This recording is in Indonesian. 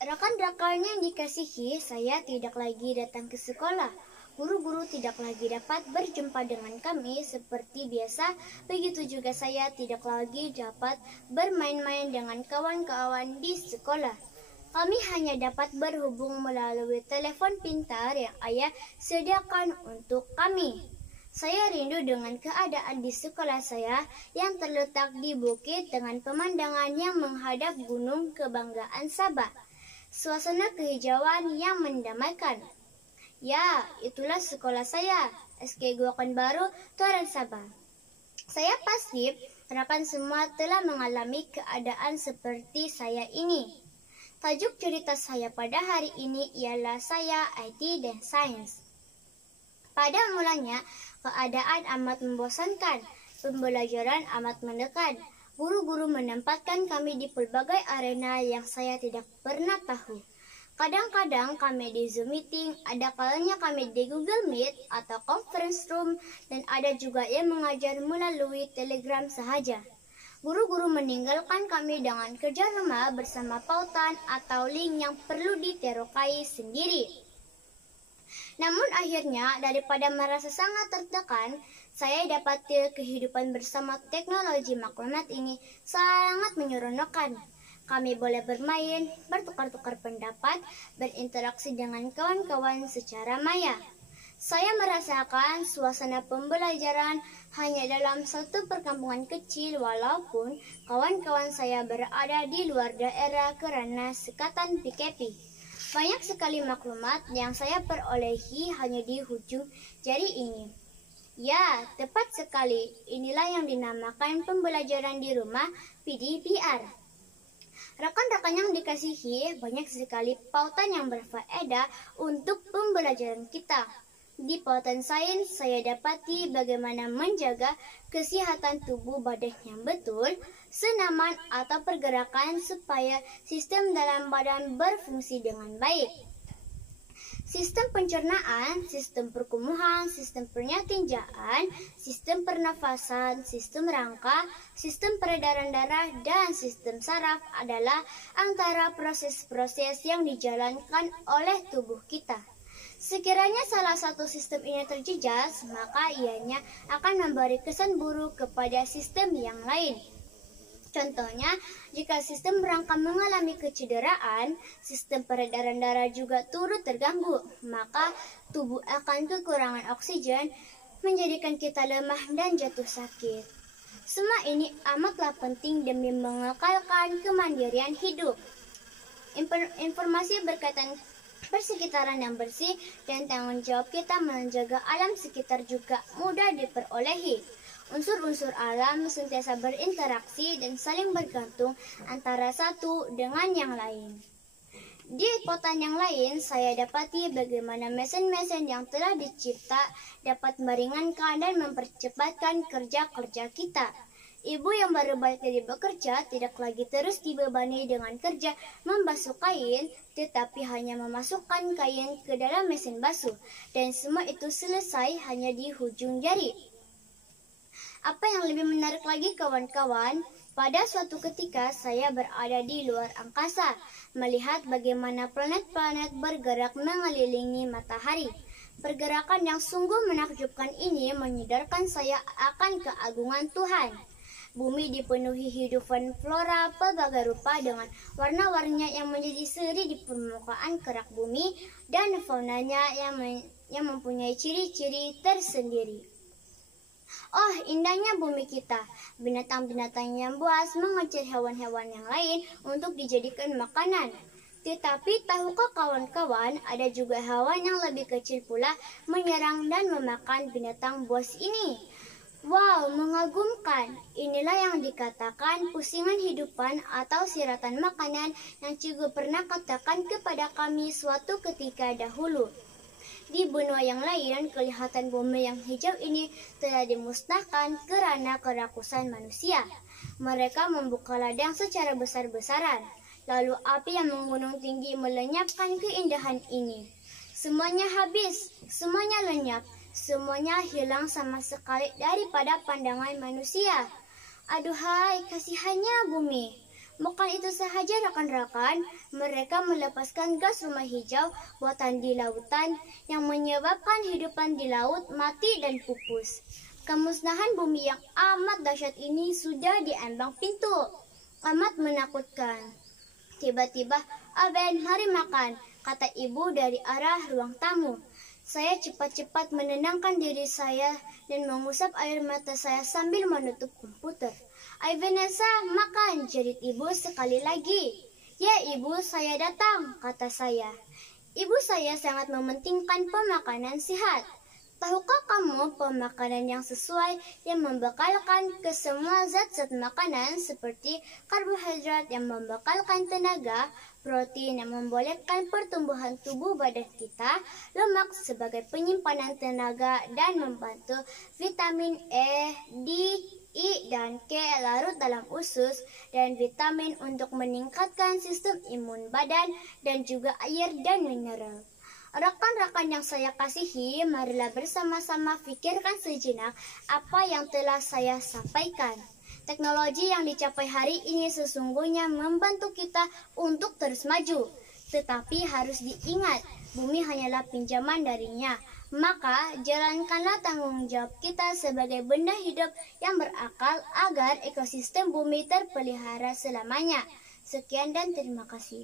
Rekan-rekan yang dikasihi, saya tidak lagi datang ke sekolah. Guru-guru tidak lagi dapat berjumpa dengan kami seperti biasa. Begitu juga saya tidak lagi dapat bermain-main dengan kawan-kawan di sekolah. Kami hanya dapat berhubung melalui telepon pintar yang ayah sediakan untuk kami. Saya rindu dengan keadaan di sekolah saya yang terletak di bukit dengan pemandangan yang menghadap gunung kebanggaan Sabah. Suasana kehijauan yang mendamaikan. Ya, itulah sekolah saya, SK Guakan Baru, Toren Sabah. Saya pasti rekan semua telah mengalami keadaan seperti saya ini. Tajuk cerita saya pada hari ini ialah saya IT dan Sains. Pada mulanya, keadaan amat membosankan, pembelajaran amat menekan. Guru-guru menempatkan kami di berbagai arena yang saya tidak pernah tahu. Kadang-kadang kami di Zoom meeting, ada kalanya kami di Google Meet atau conference room, dan ada juga yang mengajar melalui Telegram sahaja. Guru-guru meninggalkan kami dengan kerja rumah bersama pautan atau link yang perlu diterokai sendiri. Namun akhirnya, daripada merasa sangat tertekan, saya dapati kehidupan bersama teknologi maklumat ini sangat menyeronokkan. Kami boleh bermain, bertukar-tukar pendapat, berinteraksi dengan kawan-kawan secara maya. Saya merasakan suasana pembelajaran hanya dalam satu perkampungan kecil walaupun kawan-kawan saya berada di luar daerah karena sekatan PKP. Banyak sekali maklumat yang saya perolehi hanya di hujung jari ini. Ya, tepat sekali. Inilah yang dinamakan pembelajaran di rumah PDPR. Rekan-rekan yang dikasihi, banyak sekali pautan yang berfaedah untuk pembelajaran kita. Di pautan sains, saya dapati bagaimana menjaga kesehatan tubuh badan yang betul, senaman atau pergerakan supaya sistem dalam badan berfungsi dengan baik. Sistem pencernaan, sistem perkumuhan, sistem penyatinjaan, sistem pernafasan, sistem rangka, sistem peredaran darah, dan sistem saraf adalah antara proses-proses yang dijalankan oleh tubuh kita. Sekiranya salah satu sistem ini terjejas, maka ianya akan memberi kesan buruk kepada sistem yang lain. Contohnya, jika sistem rangka mengalami kecederaan, sistem peredaran darah juga turut terganggu, maka tubuh akan kekurangan oksigen, menjadikan kita lemah dan jatuh sakit. Semua ini amatlah penting demi mengekalkan kemandirian hidup. Informasi berkaitan persekitaran yang bersih dan tanggung jawab kita menjaga alam sekitar juga mudah diperolehi. Unsur-unsur alam sentiasa berinteraksi dan saling bergantung antara satu dengan yang lain. Di pautan yang lain, saya dapati bagaimana mesin-mesin yang telah dicipta dapat meringankan dan mempercepatkan kerja-kerja kita. Ibu yang baru balik dari bekerja tidak lagi terus dibebani dengan kerja membasuh kain, tetapi hanya memasukkan kain ke dalam mesin basuh, dan semua itu selesai hanya di hujung jari. Apa yang lebih menarik lagi kawan-kawan, pada suatu ketika saya berada di luar angkasa, melihat bagaimana planet-planet bergerak mengelilingi matahari. Pergerakan yang sungguh menakjubkan ini menyadarkan saya akan keagungan Tuhan. Bumi dipenuhi hidupan flora pelbagai rupa dengan warna-warninya yang menjadi seri di permukaan kerak bumi dan faunanya yang mempunyai ciri-ciri tersendiri. Oh, indahnya bumi kita. Binatang-binatang yang buas mengejar hewan-hewan yang lain untuk dijadikan makanan. Tetapi tahukah kawan-kawan, ada juga hewan yang lebih kecil pula menyerang dan memakan binatang buas ini. Wow, mengagumkan. Inilah yang dikatakan pusingan hidupan atau siratan makanan yang Cikgu pernah katakan kepada kami suatu ketika dahulu. Di benua yang lain, kelihatan bumi yang hijau ini telah dimusnahkan karena kerakusan manusia. Mereka membuka ladang secara besar-besaran, lalu api yang menggunung tinggi melenyapkan keindahan ini. Semuanya habis, semuanya lenyap, semuanya hilang sama sekali daripada pandangan manusia. Aduhai, kasihannya bumi. Bukan itu sahaja rekan-rekan, mereka melepaskan gas rumah hijau buatan di lautan yang menyebabkan hidupan di laut mati dan pupus. Kemusnahan bumi yang amat dahsyat ini sudah di ambang pintu. Amat menakutkan. Tiba-tiba, "Aben, mari makan," kata ibu dari arah ruang tamu. Saya cepat-cepat menenangkan diri saya dan mengusap air mata saya sambil menutup komputer. "Ayo Vanessa, makan," jerit ibu sekali lagi. "Ya ibu, saya datang," kata saya. Ibu saya sangat mementingkan pemakanan sehat. Tahukah kamu pemakanan yang sesuai yang membekalkan ke semua zat-zat makanan seperti karbohidrat yang membekalkan tenaga, protein yang membolehkan pertumbuhan tubuh badan kita, lemak sebagai penyimpanan tenaga dan membantu vitamin E, D, I, dan K larut dalam usus, dan vitamin untuk meningkatkan sistem imun badan, dan juga air dan mineral. Rekan-rekan yang saya kasihi, marilah bersama-sama pikirkan sejenak apa yang telah saya sampaikan. Teknologi yang dicapai hari ini sesungguhnya membantu kita untuk terus maju. Tetapi harus diingat, bumi hanyalah pinjaman darinya. Maka, jalankanlah tanggung jawab kita sebagai benda hidup yang berakal agar ekosistem bumi terpelihara selamanya. Sekian dan terima kasih.